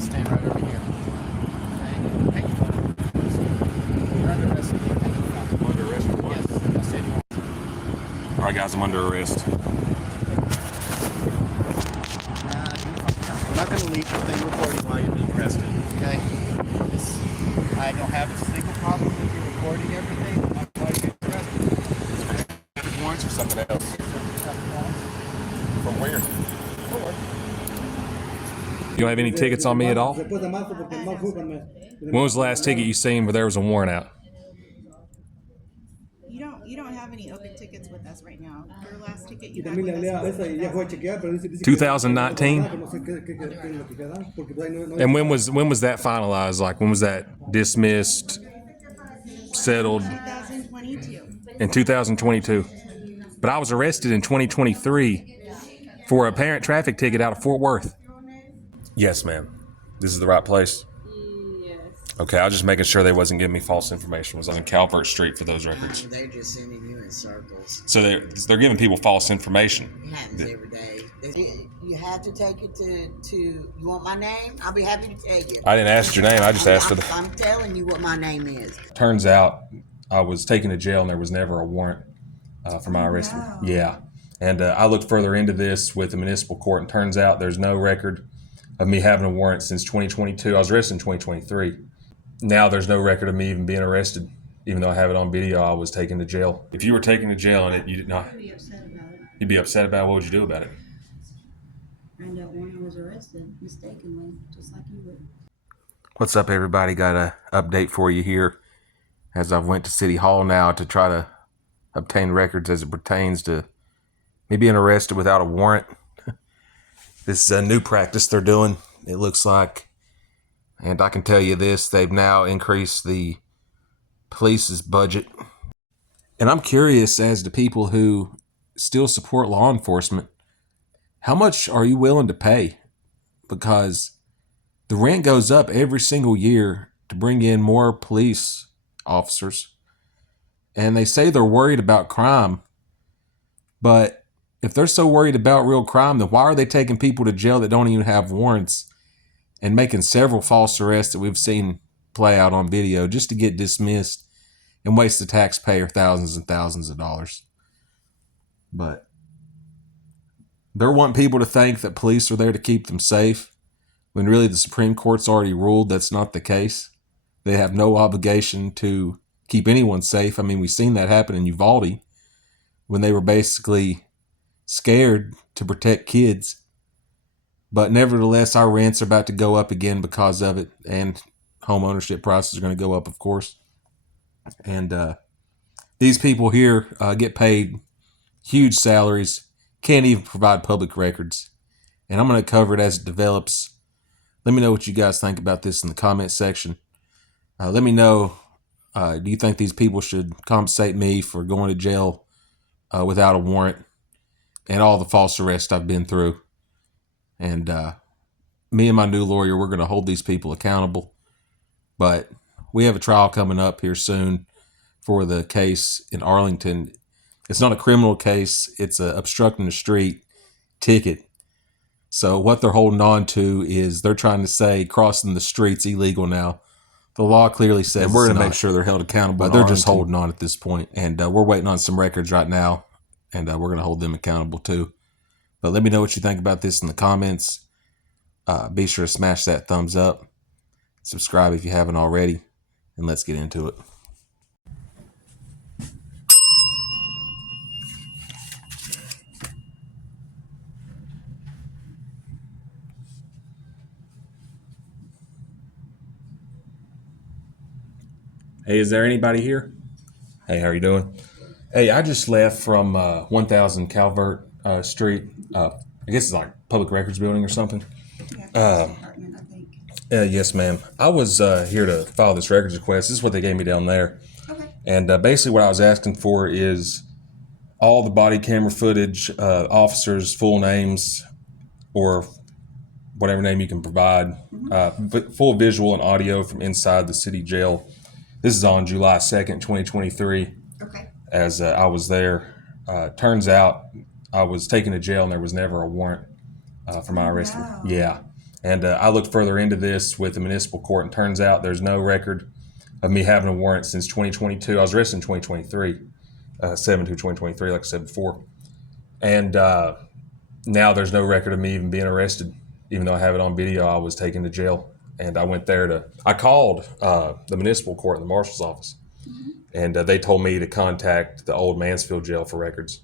Yeah, stand right over here. Okay. Take your phone. You're under arrest. Take your phone. Under arrest for what? Yes, I said you. All right, guys, I'm under arrest. I'm not going to leave the thing recording while you're being arrested. Okay. I don't have a single problem with you recording everything. I'm not going to get arrested. Warrants or something else? From where? You don't have any tickets on me at all? When was the last ticket you seen where there was a warrant out? You don't have any open tickets with us right now. Your last ticket you had with us was 2019? And when was that finalized? Like, when was that dismissed, settled? 2022. In 2022. But I was arrested in 2023 for a apparent traffic ticket out of Fort Worth. Yes, ma'am. This is the right place? Yes. Okay, I was just making sure they wasn't giving me false information. Was on Calvert Street for those records. They're just sending you in circles. So they're giving people false information. It happens every day. You have to take it to. You want my name? I'll be happy to tell you. I didn't ask your name. I just asked her. I'm telling you what my name is. Turns out I was taken to jail and there was never a warrant for my arrest. Wow. Yeah. And I looked further into this with the municipal court, and turns out there's no record of me having a warrant since 2022. I was arrested in 2023. Now there's no record of me even being arrested, even though I have it on video. I was taken to jail. If you were taken to jail and you did not, I'd be upset about it. you'd be upset about it. What would you do about it? Find out when I was arrested mistakenly, just like you would. What's up, everybody? Got an update for you here as I've went to City Hall now to try to obtain records as it pertains to me being arrested without a warrant. This is a new practice they're doing, it looks like. And I can tell you this, they've now increased the police's budget. And I'm curious, as to people who still support law enforcement, how much are you willing to pay? Because the rent goes up every single year to bring in more police officers. And they say they're worried about crime. But if they're so worried about real crime, then why are they taking people to jail that don't even have warrants and making several false arrests that we've seen play out on video just to get dismissed and waste the taxpayer thousands and thousands of dollars? But they're wanting people to think that police are there to keep them safe, when really the Supreme Court's already ruled that's not the case. They have no obligation to keep anyone safe. I mean, we've seen that happen in Uvalde when they were basically scared to protect kids. But nevertheless, our rents are about to go up again because of it, and home ownership prices are going to go up, of course. And these people here get paid huge salaries, can't even provide public records. And I'm going to cover it as it develops. Let me know what you guys think about this in the comment section. Let me know, do you think these people should compensate me for going to jail without a warrant and all the false arrests I've been through? And me and my new lawyer, we're going to hold these people accountable. But we have a trial coming up here soon for the case in Arlington. It's not a criminal case. It's a obstructing the street ticket. So what they're holding on to is they're trying to say crossing the street's illegal now. The law clearly says and we're going to make sure they're held accountable, but they're just holding on at this point. And we're waiting on some records right now, and we're going to hold them accountable too. But let me know what you think about this in the comments. Be sure to smash that thumbs up. Subscribe if you haven't already, and let's get into it. Hey, is there anybody here? Hey, how are you doing? Hey, I just left from 1000 Calvert Street. I guess it's like Public Records Building or something. Department, I think. Yes, ma'am. I was here to file this records request. This is what they gave me down there. Okay. And basically what I was asking for is all the body camera footage, officers' full names, or whatever name you can provide, but full visual and audio from inside the city jail. This is on July 2nd, 2023. Okay. As I was there. Turns out I was taken to jail and there was never a warrant for my arrest. Wow. Yeah. And I looked further into this with the municipal court, and turns out there's no record of me having a warrant since 2022. I was arrested in 2023, 7/2/2023, like I said before. And now there's no record of me even being arrested, even though I have it on video. I was taken to jail, and I called the municipal court in the marshal's office, and they told me to contact the old Mansfield jail for records.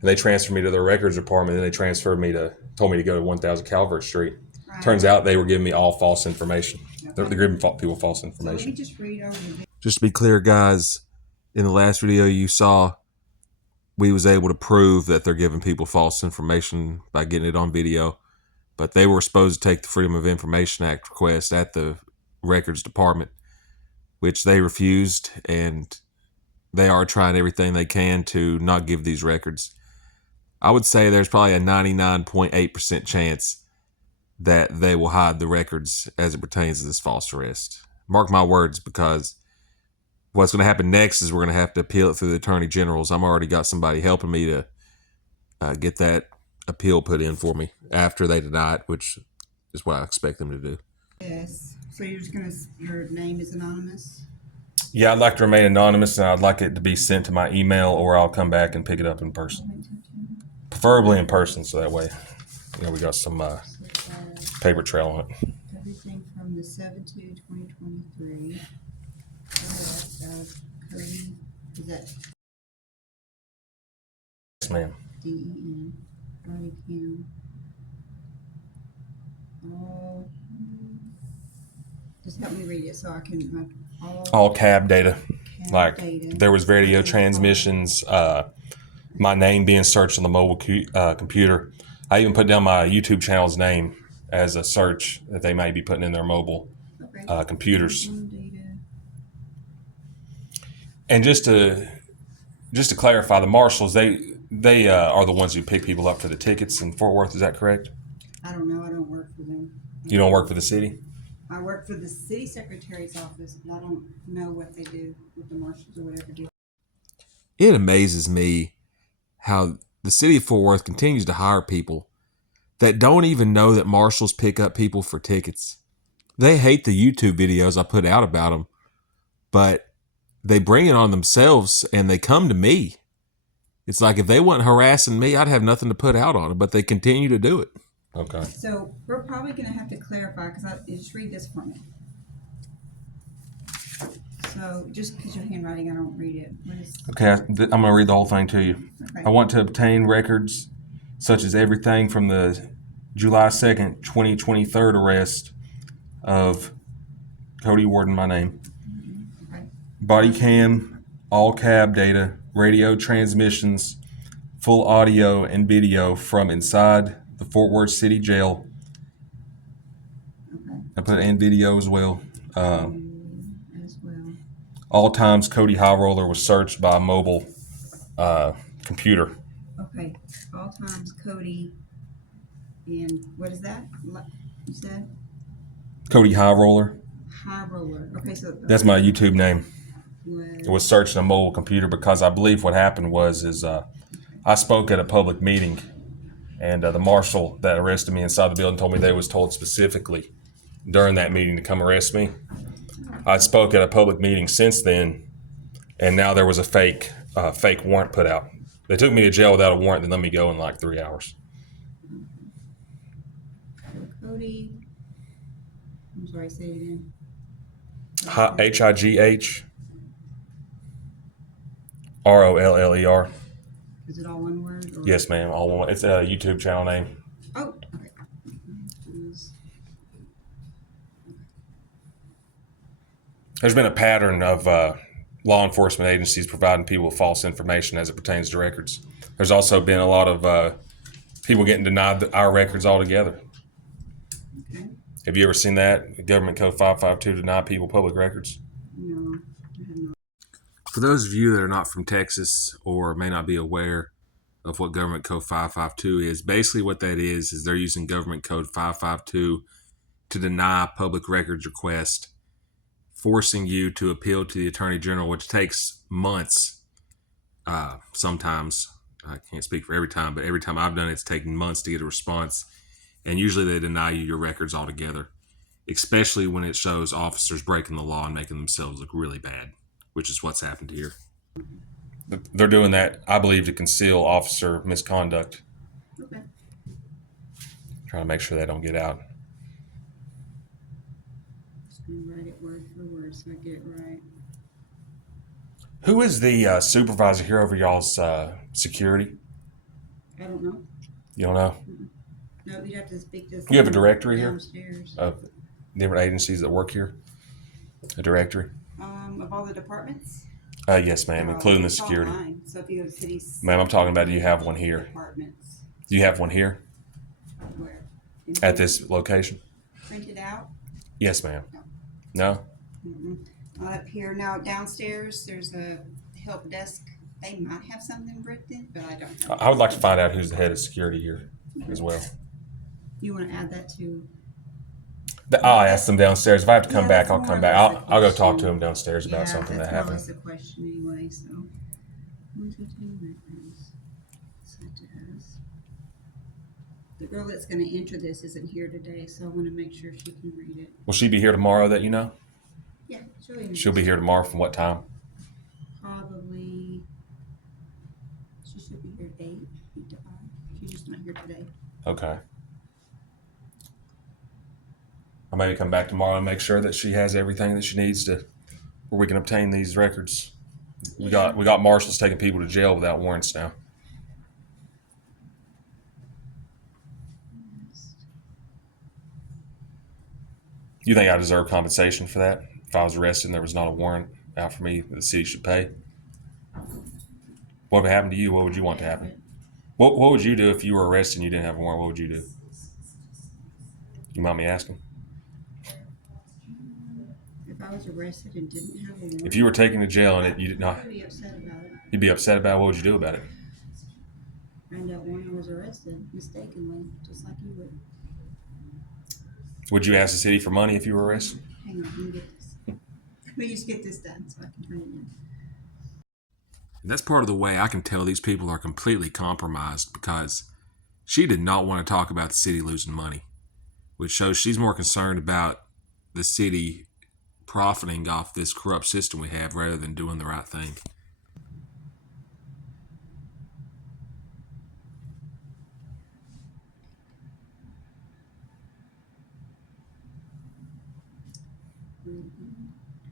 And they transferred me to their records department, and they told me to go to 1000 Calvert Street. Right. Turns out they were giving me all false information. They're giving people false So let information. me just read over the Just to be clear, guys, in the last video you saw, we was able to prove that they're giving people false information by getting it on video. But they were supposed to take the Freedom of Information Act request at the records department, which they refused, and they are trying everything they can to not give these records. I would say there's probably a 99.8% chance that they will hide the records as it pertains to this false arrest. Mark my words, because what's going to happen next is we're going to have to appeal it through the attorney generals. I'm already got somebody helping me to get that appeal put in for me after they deny it, which is what I expect them to do. yes. So you're just gonna, your name is anonymous? Yeah, I'd like to remain anonymous, and I'd like it to be sent to my email, or I'll come back and pick it up in person. Preferably in person, so that way, we got some paper trail on it. Everything from the 7/2/2023. Cody, is that Yes, ma'am. DEN? Body cam. All. Just help me read it so I can. All cab data. cab Like data. there was radio transmissions, my name being searched on the mobile computer. I even put down my YouTube channel's name as a search that they may be putting in their mobile Okay. computers. Data. And just to clarify, the marshals, they are the ones who pick people up for the tickets in Fort Worth. Is that correct? I don't know. I don't work for them. You don't work for the city? I work for the city secretary's office, but I don't know what they do with the marshals or whatever. It amazes me how the city of Fort Worth continues to hire people that don't even know that marshals pick up people for tickets. They hate the YouTube videos I put out about them, but they bring it on themselves and they come to me. It's like if they weren't harassing me, I'd have nothing to put out on it, but they continue to do it. Okay. So we're probably going to have to clarify, because you just read this for me. So just because your handwriting, I don't read it. Okay, I'm going to read the whole thing to you. Okay. I want to obtain records such as everything from the July 2nd, 2023 arrest of Cody Warden, my name. Okay. Body cam, all cab data, radio transmissions, full audio and video from inside the Fort Worth City Jail. Okay. I put in video as well. As well. All times Cody High Roller was searched by a mobile computer. Okay. All times Cody, and what is that? You said Cody High Roller. High Roller. Okay, so That's my YouTube name. It was searched on a mobile computer because I believe what happened was I spoke at a public meeting, and the marshal that arrested me inside the building told me they was told specifically during that meeting to come arrest me. I spoke at a public meeting since then, and now there was a fake warrant put out. They took me to jail without a warrant, then let me go in like 3 hours. Cody, I'm sorry, say it again. HIGH ROLLER. Is it all one word? Or? Yes, ma'am. All one. It's a YouTube channel name. Oh, okay. There's been a pattern of law enforcement agencies providing people with false information as it pertains to records. There's also been a lot of people getting denied our records altogether. Okay. Have you ever seen that? Government Code 552 deny people public records? No, I have not. For those of you that are not from Texas or may not be aware of what Government Code 552 is, basically what that is they're using Government Code 552 to deny public records request, forcing you to appeal to the Attorney General, which takes months. Sometimes, I can't speak for every time, but every time I've done it, it's taken months to get a response. And usually they deny you your records altogether, especially when it shows officers breaking the law and making themselves look really bad, which is what's happened here. They're doing that, I believe, to conceal officer misconduct. Okay. Trying to make sure they don't get out. Just gonna write it word for word so I get it right. Who is the supervisor here over y'all's security? I don't know. You don't know? No, you'd have to speak to. You have a directory here downstairs. of different agencies that work here? A directory? Of all the departments. Yes, ma'am, including the It's security. online. So if you go to cities. Ma'am, I'm talking about, do you have one here? Departments. Do you have one here Where? at this location? Printed out. Yes, ma'am. No? Up here now downstairs, there's a help desk. They might have something written, but I don't know. I would like to find out who's the head of security here as well. You want to add that to? I'll ask them downstairs. If I have to come Yeah, back, that's I'll more come or back. less a I'll go talk to question. them downstairs about something that That's more or happened. less a question anyway. So, 1, 2, 3 records. Such as the girl that's going to enter this isn't here today, so I want to make sure she can read it. Will she be here tomorrow that you know? Yeah, She'll be here tomorrow from what time? Probably. She should be here at 8 to 5. She's just not here today. Okay. I'll maybe come back tomorrow and make sure that she has everything that she needs to where we can obtain these records. We got marshals taking people to jail without warrants now. You think I deserve compensation for that? If I was arrested and there was not a warrant out for me that the city should pay? What would happen to you? What would you want to happen? What would you do if you were arrested and you didn't have a warrant? What would you do? You mind me asking? If I was arrested and didn't have a warrant, If you were taken to jail and you did not, I'd be upset about it. you'd be upset about it. What would you do about it? Find out when I was arrested mistakenly, just like you would. Would you ask the city for money if you were arrested? Hang on, let me get this. Let me just get this done so I can turn it in. That's part of the way I can tell these people are completely compromised, because she did not want to talk about the city losing money, which shows she's more concerned about the city profiting off this corrupt system we have rather than doing the right thing.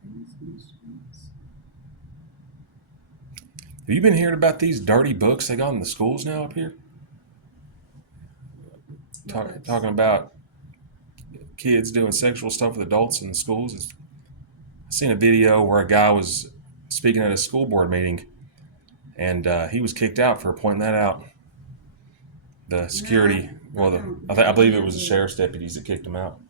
Transmissions. Have you been hearing about these dirty books they got in the schools now up here? Talking about kids doing sexual stuff with adults in the schools. I seen a video where a guy was speaking at a school board meeting, and he was kicked out for pointing that out. The security, I believe it was the sheriff's deputies that kicked him out.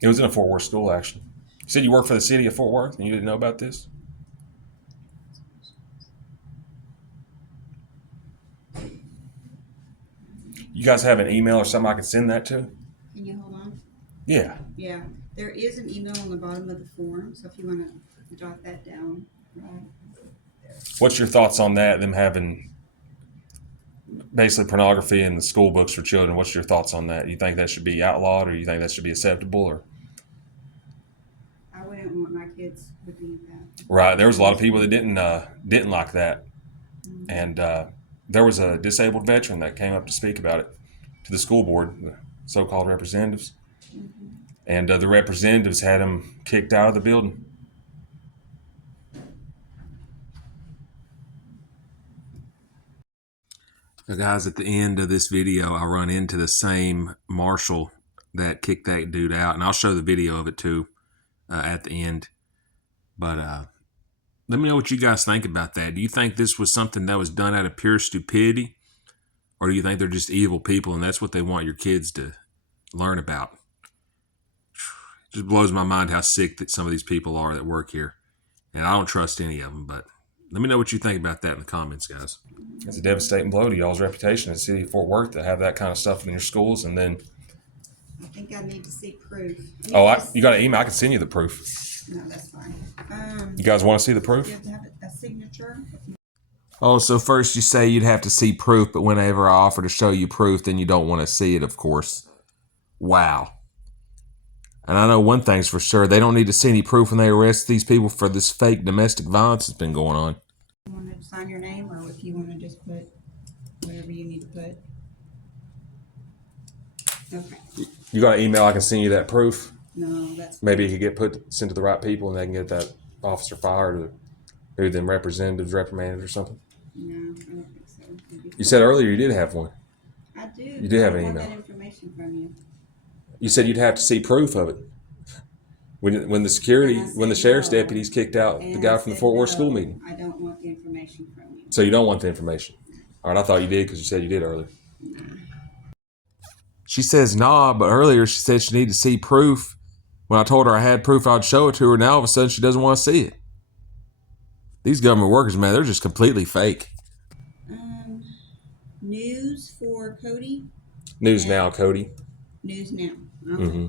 It was in a Fort Worth school, actually. You said you work for the city of Fort Worth and you didn't know about this? You guys have an email or something I can send that to? Can you hold on? Yeah. Yeah, there is an email on the bottom of the form, so if you want to jot that down. Right. What's your thoughts on that, them having basically pornography in the school books for children? What's your thoughts on that? You think that should be outlawed, or you think that should be acceptable? Or I wouldn't want my kids looking at that. right, there was a lot of people that didn't like that, and there was a disabled veteran that came up to speak about it to the school board, the so-called representatives, and the representatives had him kicked out of the building. So guys, at the end of this video, I run into the same marshal that kicked that dude out, and I'll show the video of it too at the end. But let me know what you guys think about that. Do you think this was something that was done out of pure stupidity, or do you think they're just evil people and that's what they want your kids to learn about? It just blows my mind how sick that some of these people are that work here, and I don't trust any of them. But let me know what you think about that in the comments, guys. It's a devastating blow to y'all's reputation in the city of Fort Worth to have that kind of stuff in your schools, and then I think I need to see proof. you got an email? I can send you the proof. No, that's fine. You guys want to see the proof? You have to have a signature. Oh, so first you say you'd have to see proof, but whenever I offer to show you proof, then you don't want to see it, of course. Wow. And I know one thing's for sure. They don't need to see any proof when they arrest these people for this fake domestic violence that's been going on. You want to sign your name, or if you want to just put whatever you need to put. Okay. You got an email I can send you that proof? No, that's Maybe it could get sent to the right people and they can get that officer fired or maybe them representatives reprimanded or something. no, I don't think so. Maybe You said earlier you did have one. I do. You did have an I want email. that information from you. You said you'd have to see proof of it. When the And I when the said sheriff's no. deputies kicked out the And guy I from the said Fort Worth no, school meeting. I don't want the information from you. So you don't want the information. All right, I thought you did because you said you did earlier. She says nah, but earlier she said she needed to see proof. When I told her I had proof, I'd show it to her. Now all of a sudden she doesn't want to see it. These government workers, man, they're just completely fake. News for Cody. News now, Cody. News now. Okay. Mm-hmm.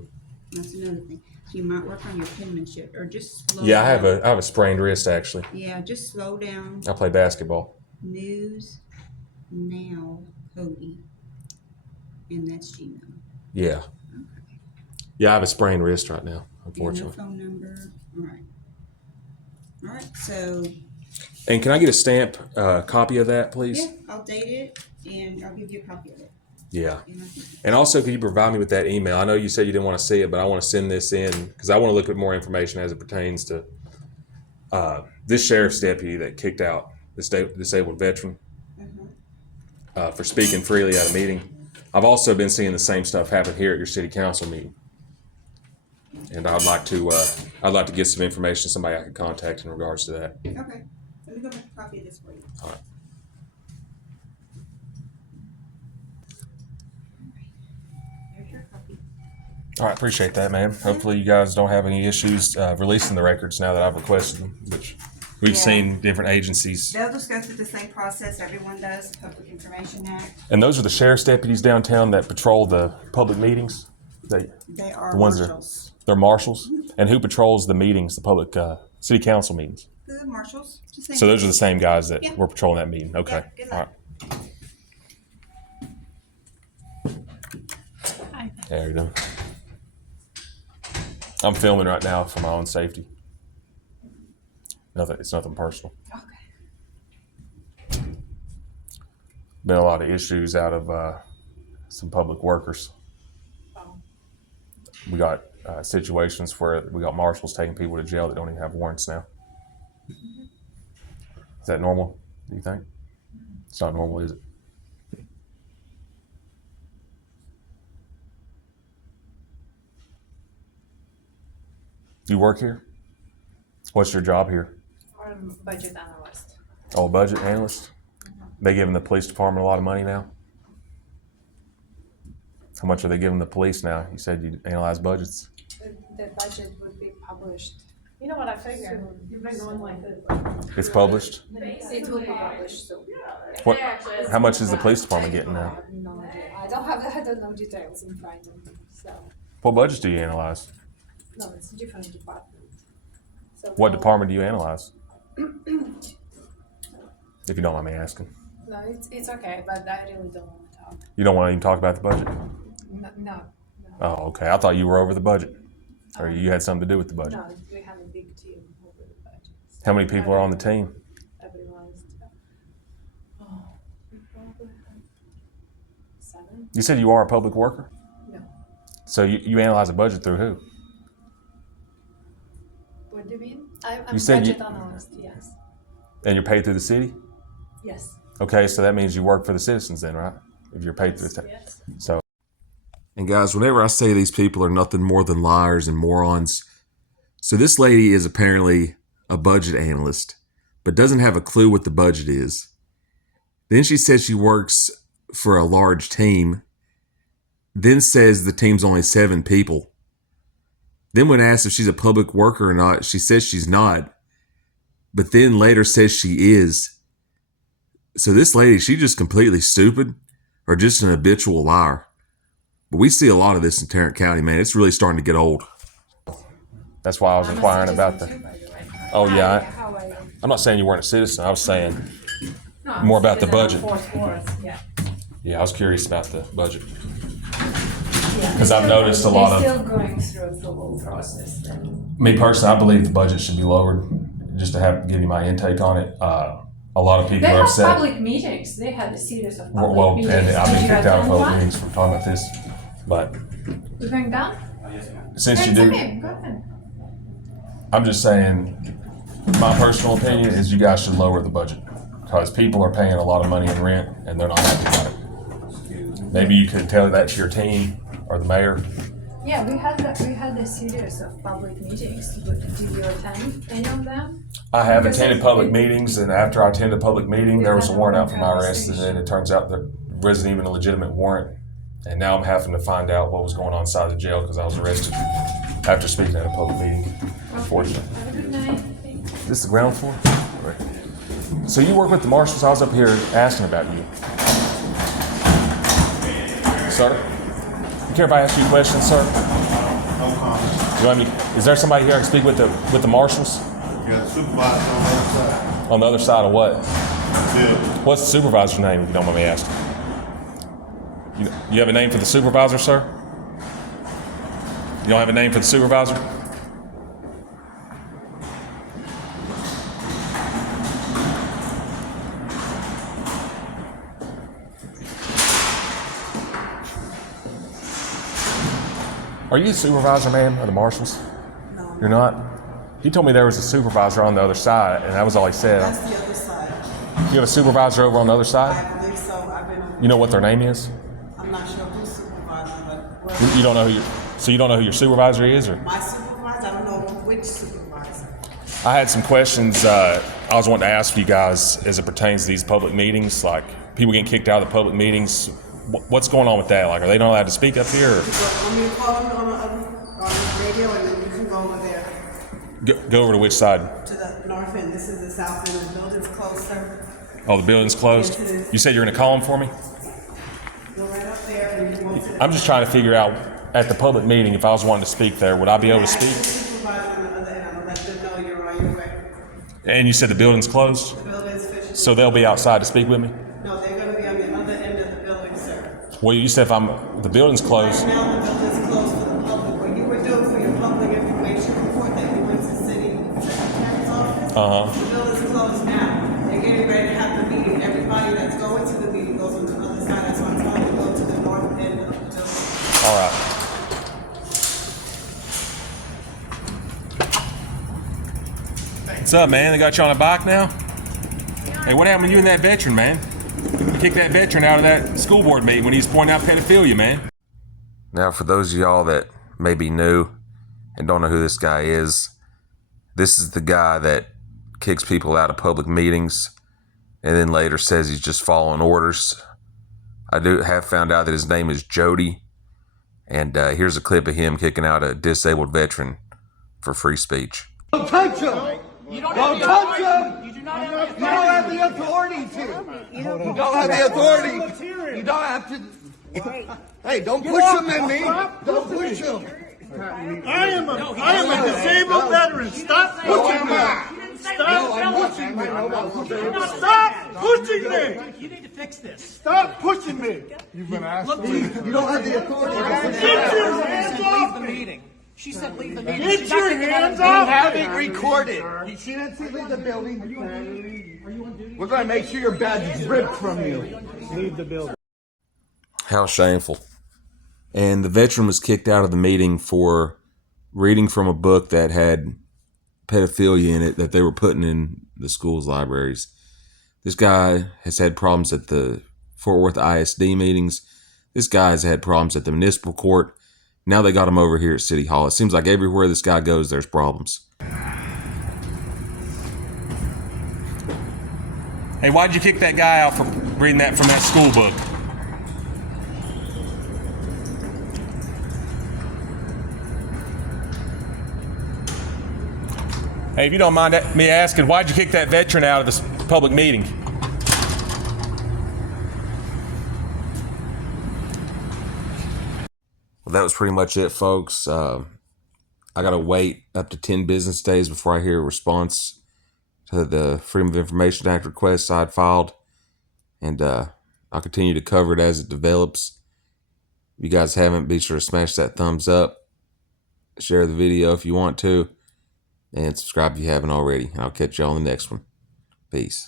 That's another thing. So you might work on your penmanship, or just slow Yeah, down. I have a sprained wrist actually. Yeah, just slow down. I play basketball. News now, Cody, and that's Gmail. Yeah. Yeah, I have a sprained wrist right now, Yeah, no unfortunately. phone number. All right. All right. So And can I get a stamp copy of that, please? yeah, I'll date it and I'll give you a copy of it. Yeah. And I think And also, could you provide me with that email? I know you said you didn't want to see it, but I want to send this in because I want to look at more information as it pertains to this sheriff's deputy that kicked out this disabled veteran for speaking freely at a meeting. I've also been seeing the same stuff happen here at your city council meeting, and I'd like to get some information, somebody I could contact in regards to that. okay. Let me go make a copy of this for you. All right. There's your copy. All right, appreciate that, ma'am. Hopefully you guys don't have any issues releasing the records now that I've requested them, which we've Yeah. seen different agencies. They'll just go through the same process everyone does, Public Information Act. And those are the sheriff's deputies downtown that patrol the public meetings? They are The ones that are- marshals. They're marshals? And who patrols the meetings, the public city council meetings? The marshals. Just So those are the same guys that Yeah. were patrolling that meeting? Okay. Yeah, good All luck. right. There you go. I'm filming right now for my own safety. It's nothing personal. Okay. Been a lot of issues out of some public workers. We got situations where we got marshals taking people to jail that don't even have warrants now. Is that normal, do you think? It's not normal, is it? You work here? What's your job here? I'm budget analyst. Oh, budget analyst? They giving the police department a lot of money now? How much are they giving the police now? You said you analyze budgets. The budget would be published. You know what I figured? You've been going like this. It's published? It will be published soon. What? How much is the police department getting I now? have no idea. I don't know details in front of me. So What budget do you analyze? no, it's a different department. So What we'll- department do you analyze? If you don't mind me asking. No, it's okay, but I really don't want to talk. You don't want to even talk about the budget? No. Oh, okay. I thought you were over the budget. Or you had something to do with the budget. No, we have a big team over the budget. How many people are on the team? Everyone's we probably have 7. You said you are a public worker? No. So you analyze a budget through who? What do you mean? I'm You said budget analyst, yes. And you're paid through the city? Yes. Okay, so that means you work for the citizens then, right? If you're paid through the Yes. So. And guys, whenever I say these people are nothing more than liars and morons, so this lady is apparently a budget analyst, but doesn't have a clue what the budget is. Then she says she works for a large team, then says the team's only 7 people. Then when asked if she's a public worker or not, she says she's not, but then later says she is. So this lady, she's just completely stupid or just an habitual liar. But we see a lot of this in Tarrant County, man. It's really starting to get old. That's why I was I'm a inquiring about citizen too, by the way. Oh, yeah. How are you? I'm not saying you weren't a citizen. I was saying No, More about the citizen budget. on fourth floor, yeah. Yeah, I was curious about the budget. Yeah. 'Cause I've noticed a lot of- They're still going through approval process then. Me personally, I believe the budget should be lowered. Just to give you my intake on it. A lot of They people are have upset. public meetings, they had a series of public Well, meetings. and I've Did been you kicked out of attend public one? meetings for talking about this. But We're going down? since you It's do, okay, go ahead. I'm just saying, my personal opinion is you guys should lower the budget. Because people are paying a lot of money in rent and they're not happy about it. Maybe you could tell that to your team or the mayor. Yeah, we had a series of public meetings. Did you attend any of them? I have Because attended it's public been- meetings, and after I attended a public meeting, there was a warrant out for my arrest, and then it turns out there wasn't even a legitimate warrant. And now I'm having to find out what was going on inside the jail because I was arrested after speaking at a public meeting. Unfortunately. Have a good night. Thanks. This is the ground floor? Right. So you work with the marshals? I was up here asking about you. Sir? You care if I ask you a question, sir? No comment. You want me, is there somebody here I can speak with the marshals? You got a supervisor on the other side. On the other side of what? Bill. What's the supervisor's name, if you don't mind me asking? You have a name for the supervisor, sir? You don't have a name for the supervisor? Are you the supervisor, ma'am, of the marshals? No, You're not? He told me there was a supervisor on the other side, and that was all he said. that's the other side. You have a supervisor over on the other side? I believe so. I've been. You know what their name is? I'm not sure who's supervising, but well, You don't know so you don't know who your supervisor is, or? my supervisor. I don't know which supervisor. I had some questions I was wanting to ask you guys as it pertains to these public meetings, like people getting kicked out of the public meetings. What's going on with that? Like, are they not allowed to speak up here? Or Want me to call them on the radio, and then you can go over there go over to which side? to the north end. This is the south end. The building's closer. Oh, the building's closed? Yes, it is. You said you're going to call them for me? Go right up there, and you can go to the. I'm just trying to figure out, at the public meeting, if I was wanting to speak there, would I be able to Ask the speak? supervisor on the other end. I'll let them know you're on your way. And you said the building's closed? The building's officially. So they'll be outside to speak with me? No, they're going to be on the other end of the building, sir. Well, you said if the building's closed. Right now, the building's closed for the public. What you were doing for your public information report that you went to city secretary's office, the building's closed now. They're getting ready to have the meeting. Everybody that's going to the meeting goes on the other side. That's why I'm telling you to go to the north end of the building. All right. What's up, man? They got you on a bike now? Hey, what happened to you and that veteran, man? You kicked that veteran out of that school board meeting when he was pointing out pedophilia, man. Now, for those of y'all that may be new and don't know who this guy is, this is the guy that kicks people out of public meetings and then later says he's just following orders. I do have found out that his name is Jody, and here's a clip of him kicking out a disabled veteran for free speech. Don't touch him! You don't Don't have the touch authority. him! You do not have the You don't have the authority to! You don't have the authority! You don't have to... Hey, don't push him at me! Don't push him! I am a disabled veteran. Stop pushing me. Stop pushing me. Stop pushing me. You need to fix this. Stop pushing me. You've been asked to leave. You don't have the authority to... Get your hands Leave the off me. meeting. She said leave the meeting. Get She's not your kicking out hands of off the Have me. it recorded. She didn't say leave the building. We're going to make sure your badge is ripped from you. Leave the building. How shameful. And the veteran was kicked out of the meeting for reading from a book that had pedophilia in it that they were putting in the school's libraries. This guy has had problems at the Fort Worth ISD meetings. This guy has had problems at the municipal court. Now they got him over here at City Hall. It seems like everywhere this guy goes, there's problems. Hey, why'd you kick that guy out for reading that from that school book? Hey, if you don't mind me asking, why'd you kick that veteran out of this public meeting? Well, that was pretty much it, folks. I got to wait up to 10 business days before I hear a response to the Freedom of Information Act request I had filed. And I'll continue to cover it as it develops. If you guys haven't, be sure to smash that thumbs up. Share the video if you want to. And subscribe if you haven't already. I'll catch you on the next one. Peace.